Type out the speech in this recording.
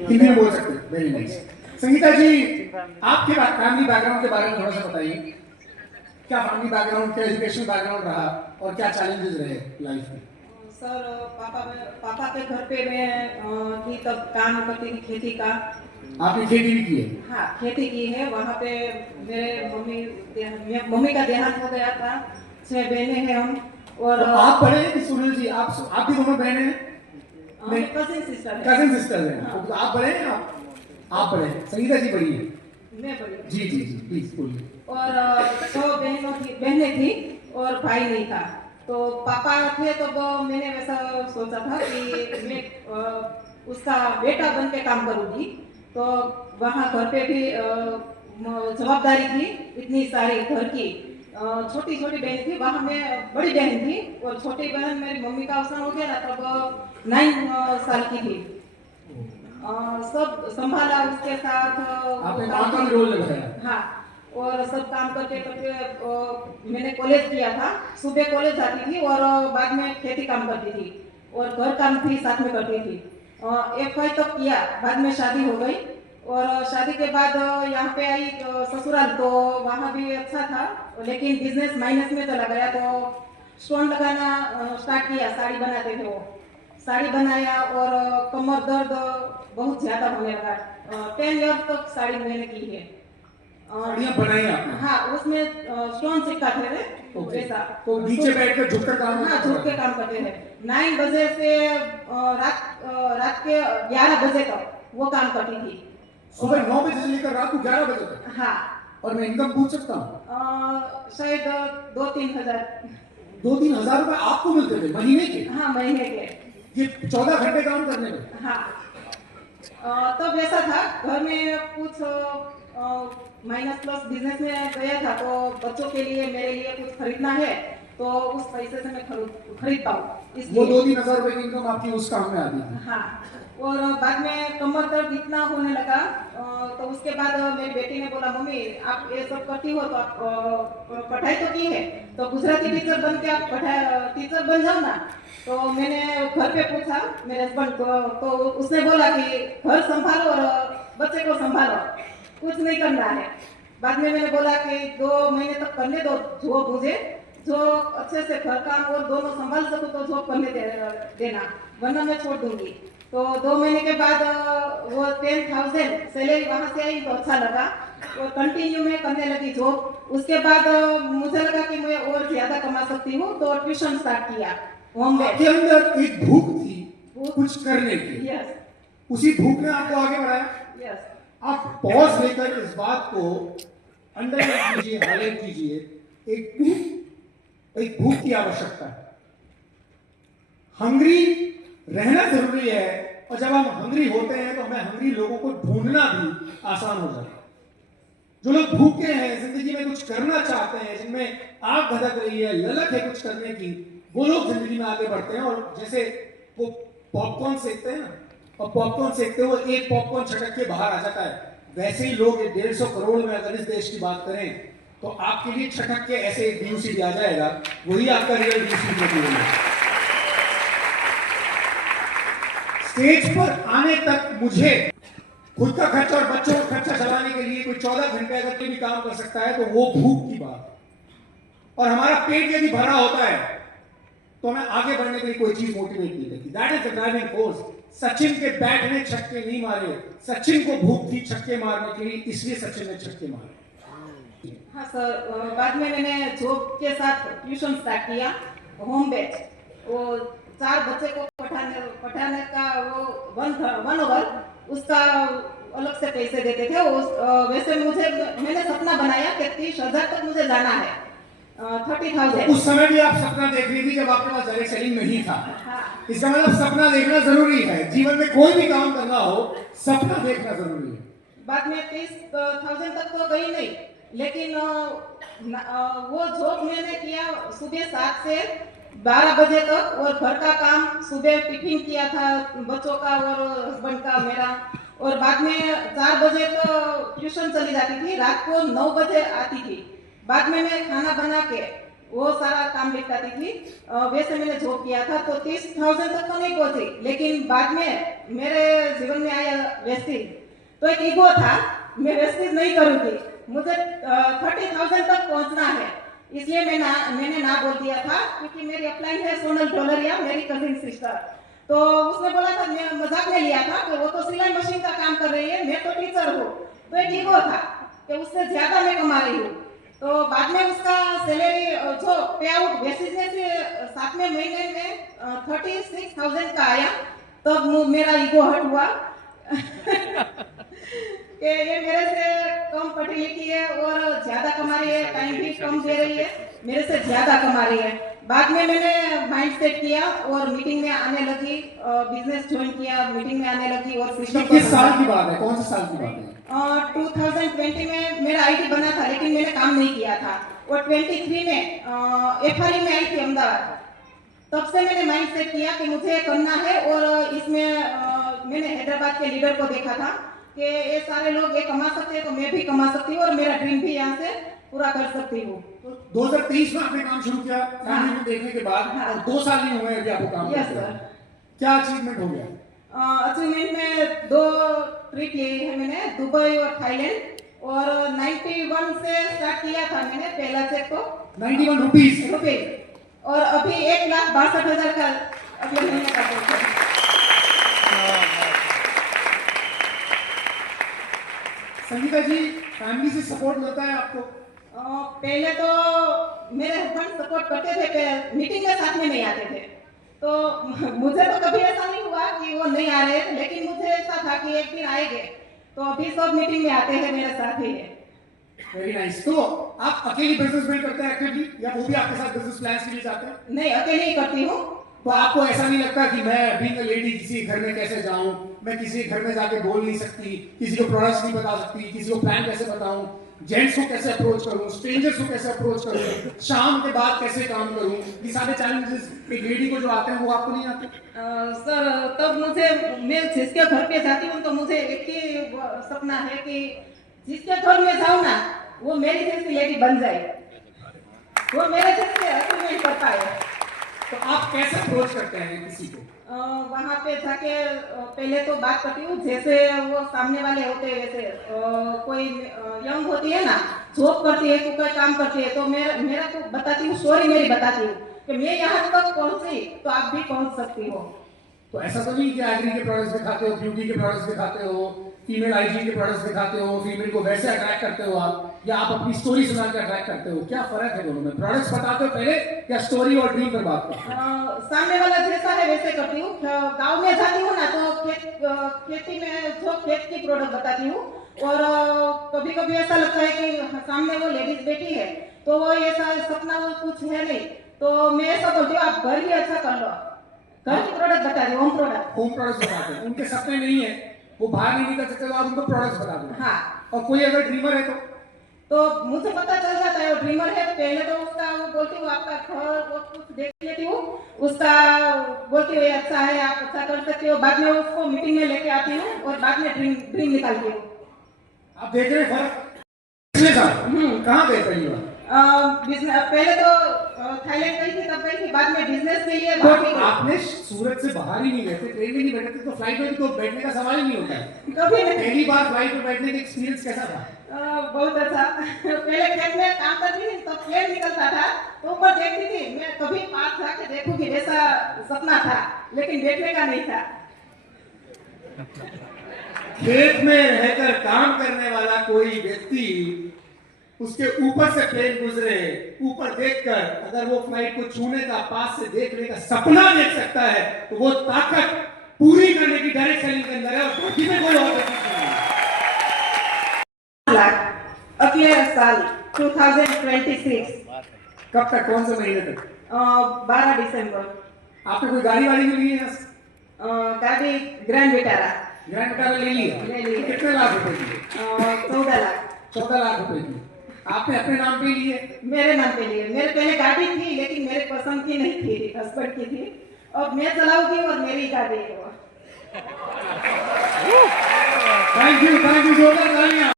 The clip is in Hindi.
हिंदी में बोल सकते हैं। Very nice. संगीता जी, आपके फैमिली बैकग्राउंड के बारे में थोड़ा सा बताइए। क्या फैमिली बैकग्राउंड, क्या एजुकेशन बैकग्राउंड रहा और क्या चैलेंजेस रहे लाइफ में? सर पापा के घर पे मैं थी तब काम करती थी खेती का। आपने खेती भी की है? हाँ, खेती की है। वहाँ पे मेरे मम्मी का देहांत हो गया था। 6 बहनें हैं हम। और तो आप बड़े हैं कि सुनील जी? आप भी दोनों बहनें हैं? कजिन सिस्टर है। कजिन सिस्टर हैं। हाँ। तो आप बड़े हैं? आप बड़े हैं। संगीता जी बड़ी है? मैं बड़ी हूँ। जी जी जी, प्लीज बोलिए। और 100 बहनें थी और भाई नहीं था। तो पापा थे तो मैंने वैसा सोचा था कि मैं उसका बेटा बन के काम करूँगी। तो वहाँ घर पे भी जवाबदारी थी इतनी सारी घर की। छोटी छोटी बहन थी, वहाँ मैं बड़ी बहन थी और छोटी बहन मेरी मम्मी का अवसान हो गया ना, तब 9 साल की थी। सब संभाला उसके साथ। आपने माँ का भी रोल निभाया? हाँ, और सब काम करके करके मैंने कॉलेज किया था। सुबह कॉलेज जाती थी और बाद में खेती काम करती थी और घर काम भी साथ में करती थी। FY तक किया, बाद में शादी हो गई। और शादी के बाद यहाँ पे आई ससुराल, तो वहाँ भी अच्छा था लेकिन बिजनेस माइनस में चला गया। तो स्टोन लगाना स्टार्ट किया। साड़ी बनाते थे वो, साड़ी बनाया और कमर दर्द बहुत ज्यादा होने लगा। 10 ईयर्स तक साड़ी मैंने की है। साड़ियाँ बनाई आपने? हाँ, उसमें स्टोन चिपकाते थे वैसा। तो नीचे बैठ कर झुक कर काम? हाँ, झुक के काम करते थे। 9 बजे से रात के 11 बजे तक वो काम करती थी। सुबह 9 बजे से लेकर रात को 11 बजे तक? हाँ। और मैं इनकम पूछ सकता हूँ? शायद 2-3 हजार। 2-3 हजार रुपए आपको मिलते थे महीने के? हाँ, महीने के। ये 14 घंटे काम करने में? हाँ। तब ऐसा था, घर में कुछ माइनस प्लस बिजनेस में गया था, तो बच्चों के लिए मेरे लिए कुछ खरीदना है तो उस पैसे से मैं खरीद पाऊँ, वो इसलिए। 2-3 हजार रुपए की इनकम आपकी उस काम में आती थी? हाँ। और बाद में कमर दर्द इतना होने लगा, तो उसके बाद मेरी बेटी ने बोला, मम्मी आप ये सब करती हो तो आप पढ़ाई तो की है तो गुजराती टीचर बन के आप टीचर बन जाओ ना। तो मैंने घर पे पूछा मेरे हस्बैंड को, तो उसने बोला कि घर संभालो और बच्चे को संभालो, कुछ नहीं करना है। बाद में मैंने बोला कि 2 महीने तक करने दो जॉब, मुझे जो अच्छे से घर काम और दोनों संभाल सकूं तो जॉब करने देना, वरना मैं छोड़ दूंगी। तो 2 महीने के बाद वो 10,000 सैलरी वहां से आई तो अच्छा लगा और कंटिन्यू मैं करने लगी जॉब। उसके बाद मुझे लगा कि मैं और ज्यादा कमा सकती हूँ, तो ट्यूशन स्टार्ट किया होम में। आपके अंदर एक भूख थी कुछ करने की? यस। उसी भूख ने आपको आगे बढ़ाया? यस। आप पॉज लेकर इस बात को अंडरलाइन कीजिए, हाईलाइट कीजिए। एक भूख की आवश्यकता है। हंग्री रहना जरूरी है, और जब हम हंग्री होते हैं तो हमें हंग्री लोगों को ढूंढना भी आसान हो जाता है। जो लोग भूखे हैं, जिंदगी में कुछ करना चाहते हैं, जिनमें आग धधक रही है, ललक है कुछ करने की, वो लोग जिंदगी में आगे बढ़ते हैं। और जैसे वो पॉपकॉर्न सेकते हैं ना, और पॉपकॉर्न सेकते हुए एक पॉपकॉर्न छटक के बाहर आ जाता है, वैसे ही लोग 150 करोड़ में अगर इस देश की बात करें तो आपके लिए छटक के ऐसे एक DUC आ जाएगा, वही आपका रियल DUC है। स्टेज पर आने तक मुझे खुद का खर्चा और बच्चों का खर्चा चलाने के लिए कोई 14 घंटे अगर कोई भी काम कर सकता है तो वो भूख की बात। और हमारा पेट यदि भरा होता है तो हमें आगे बढ़ने के लिए कोई चीज मोटिवेट नहीं करती। That is the driving force. Sachin के बैट ने छक्के नहीं मारे, सचिन को भूख थी छक्के मारने के लिए, इसलिए सचिन ने छक्के मारे। हाँ सर, बाद में मैंने जॉब के साथ ट्यूशन स्टार्ट किया होम बैच। वो 4 बच्चे को पढ़ाने का वो 1 आवर उसका अलग से पैसे देते थे। वैसे मैंने सपना बनाया कि 30,000 तक मुझे जाना है, 30,000। उस समय भी आप सपना देख रही थी जब आपके पास डायरेक्ट सेलिंग नहीं था? हाँ। इसका मतलब सपना देखना जरूरी है। जीवन में कोई भी काम करना हो, सपना देखना जरूरी है। बाद में 30,000 तक तो गई नहीं, लेकिन वो जॉब मैंने किया सुबह 7 से 12 बजे तक, और घर का काम सुबह टिफिन किया था बच्चों का और हस्बैंड का मेरा। और बाद में 4 बजे तो ट्यूशन चली जाती थी, रात को 9 बजे आती थी। बाद में मैं खाना बना के वो सारा काम निपटाती थी। वैसे मैंने जॉब किया था तो 30,000 तक तो नहीं पहुंची, लेकिन बाद में मेरे जीवन में आया वेस्टेज, तो एक ईगो था, मैं वेस्टेज नहीं करूंगी, मुझे 30,000 तक पहुंचना है, इसलिए मैंने ना बोल दिया था। क्योंकि मेरी अपलाइन है सोनल ढोलरिया, मेरी कजिन सिस्टर, तो उसने बोला था, मैं मजाक में लिया था कि वो तो सिलाई मशीन का काम कर रही है, मैं तो टीचर हूँ, तो एक ईगो था कि उससे ज्यादा मैं कमा रही हूँ। तो बाद में उसका सैलरी जो पे आउट बेसिस में से 7वें महीने में 36,000 का आया, तब मेरा ईगो हट हुआ कि ये मेरे से कम पढ़ी लिखी है और ज्यादा कमा रही है, टाइम भी कम दे रही है, मेरे से ज्यादा कमा रही है। बाद में मैंने माइंड सेट किया और मीटिंग में आने लगी, बिजनेस ज्वाइन किया, मीटिंग में आने लगी और सिस्टम किस साल की बात है, कौन से साल की बात है? 2020 में मेरा आईडी बना था, लेकिन मैंने काम नहीं किया था, और 23 में FRE में आई थी अहमदाबाद। तब से मैंने माइंड सेट किया कि मुझे करना है, और इसमें मैंने हैदराबाद के लीडर को देखा था कि ये सारे लोग ये कमा सकते हैं तो मैं भी कमा सकती हूँ, और मेरा ड्रीम भी यहाँ से पूरा कर सकती हूँ। तो 2023 में आपने काम शुरू किया फैमिली में देखने के बाद, हाँ। और 2 साल ही हुए अभी आपको काम यस करते सर। हुए। क्या अचीवमेंट हो गया? अचीवमेंट में 2 ट्रिप ली है मैंने, दुबई और थाईलैंड, और 91 से स्टार्ट किया था मैंने पहला चेक को 91 रुपीज, और अभी 1,62,000 का अगले महीने का चेक है। संगीता जी, फैमिली से सपोर्ट मिलता है आपको? पहले तो मेरे हस्बैंड सपोर्ट करते थे कि मीटिंग में साथ में नहीं आते थे, तो मुझे तो कभी ऐसा नहीं हुआ कि वो नहीं आ रहे, लेकिन मुझे ऐसा था कि एक दिन आएंगे, तो अभी सब मीटिंग में आते हैं, मेरे साथ ही है। Very nice. तो आप अकेली बिजनेस बिल्ड करते हैं एक्टिवली, या वो भी आपके साथ बिजनेस प्लान्स के लिए जाते हैं? नहीं, अकेले ही करती हूँ। तो आपको ऐसा नहीं लगता कि मैं बीइंग अ लेडी किसी घर में कैसे जाऊं, मैं किसी घर में जाके बोल नहीं सकती, किसी को प्रोडक्ट्स नहीं बता सकती, किसी को प्लान कैसे बताऊं, जेंट्स को कैसे अप्रोच करूं, स्ट्रेंजर्स को कैसे अप्रोच करूं, शाम के बाद कैसे काम करूं, ये सारे चैलेंजेस एक लेडी को जो आते हैं वो आपको नहीं आते? सर, तब मुझे, मैं जिसके घर पे जाती हूँ तो मुझे एक ही सपना है कि जिसके घर में जाऊँ ना, वो मेरी जैसी लेडी बन जाए, वो मेरे जैसे अचीवमेंट कर पाए। तो आप कैसे अप्रोच करते हैं किसी को? वहाँ पे जाके पहले तो बात करती हूँ, जैसे वो सामने वाले होते हैं वैसे। कोई यंग होती है ना, जॉब करती है, कोई काम करती है, तो मेरा तो बताती हूँ, स्टोरी मेरी बताती हूँ कि मैं यहाँ तक पहुँची तो आप भी पहुँच सकती हो। तो ऐसा तो नहीं कि एग्री के प्रोडक्ट्स दिखाते हो, ब्यूटी के प्रोडक्ट्स दिखाते हो, फीमेल हाइजीन के प्रोडक्ट्स दिखाते हो, फीमेल को वैसे अट्रैक्ट करते हो आप, या आप अपनी स्टोरी सुना के अट्रैक्ट करते हो? क्या फर्क है दोनों में? प्रोडक्ट्स बताते हो पहले, या स्टोरी और ड्रीम पर बात करते हो? सामने वाला जैसा है वैसे करती हूँ। गांव में जाती हूँ ना, तो खेती में जो खेत की प्रोडक्ट बताती हूँ, और कभी कभी ऐसा लगता है कि सामने वो लेडीज बैठी है, तो वो ऐसा सपना वो कुछ है नहीं, तो मैं ऐसा बोलती हूँ, आप घर ही अच्छा कर लो, घर की प्रोडक्ट बता दो, होम प्रोडक्ट। होम प्रोडक्ट्स बताते हैं, उनके सपने नहीं है, वो बाहर नहीं निकल सकते, तो आप उनको प्रोडक्ट्स बता दो। हाँ। और कोई अगर ड्रीमर है तो मुझे पता चल जाता है वो ड्रीमर है, पहले तो उसका वो बोलती हूँ, आपका घर वो कुछ देख लेती हूँ, उसका बोलती हूँ ये अच्छा है, आप अच्छा कर सकते हो, बाद में उसको मीटिंग में लेके आती हूँ और बाद में ड्रीम निकालती हूँ। आप देख रहे हैं फर्क? पिछले साल कहाँ गए पहली बार? पहले तो थाईलैंड गई थी, तब गई थी, बाद में बिजनेस के लिए तो बाहर गई। आपने सूरत से बाहर ही नहीं गए थे, ट्रेन में नहीं बैठे थे, तो फ्लाइट में तो बैठने का सवाल ही नहीं होता है। कभी नहीं। पहली बार फ्लाइट में बैठने का एक्सपीरियंस कैसा था? बहुत अच्छा। पहले खेत में काम करती थी तो प्लेन निकलता था, तो ऊपर देखती थी, मैं कभी पास जाके देखूंगी, ऐसा सपना था, लेकिन बैठने का नहीं था। खेत में रहकर काम करने वाला कोई व्यक्ति, उसके ऊपर से प्लेन गुजरे, ऊपर देखकर अगर वो फ्लाइट को छूने का, पास से देखने का सपना देख सकता है, तो वो ताकत पूरी करने की डायरेक्ट सेलिंग के अंदर है, और बाकी में कोई और नहीं। अगले साल 2026। कब तक, कौन से महीने तक? 12 दिसंबर। आपने कोई गाड़ी वाड़ी भी ली है? गाड़ी ग्रैंड विटारा। ग्रैंड विटारा ले लिया? ले लिया। कितने लाख रुपए की? 14 लाख। 14 लाख रुपए की आपने अपने नाम पे लिए? मेरे नाम पे लिए। मेरे पहले गाड़ी थी, लेकिन मेरे पसंद की नहीं थी, हस्बैंड की थी, अब मैं चलाऊंगी और मेरी गाड़ी है वो। थैंक यू जोरदार तालियां।